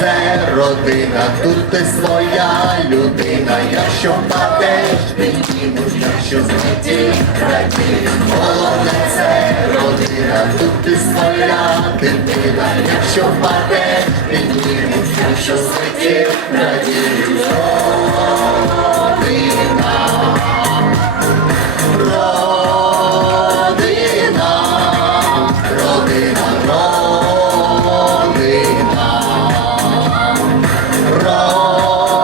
Це родина, тут ти своя людина, якщо падеш піднімеш, якщо злетів, радієш. Головне це родина, тут ти своя дитина, якщо впадеш піднімуть, якщо злетів, радієш, родина, родина, родина, родина,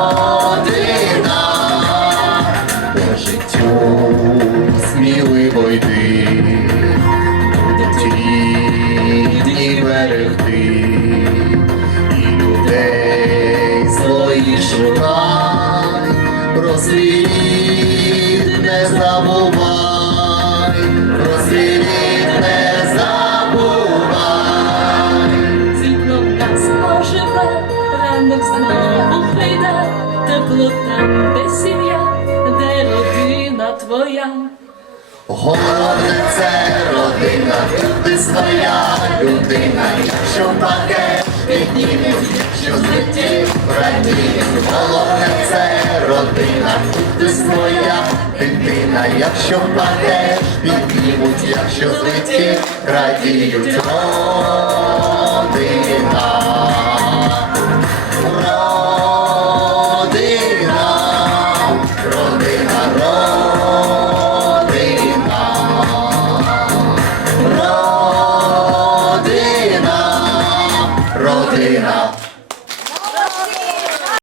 родина, по життю сміливо йди, світ не забувай, про світ не забувай. Світло в нас оживе, ранок знову прийде, тепло там, де сім'я, де родина твоя. Головне це родина, ти своя людина, якщо впадеш, піднімеш, якщо злетів, радієш. Головне це родина, ти своя дитина, якщо впадеш, піднімуть, якщо злетів, радіють родина. Rodina.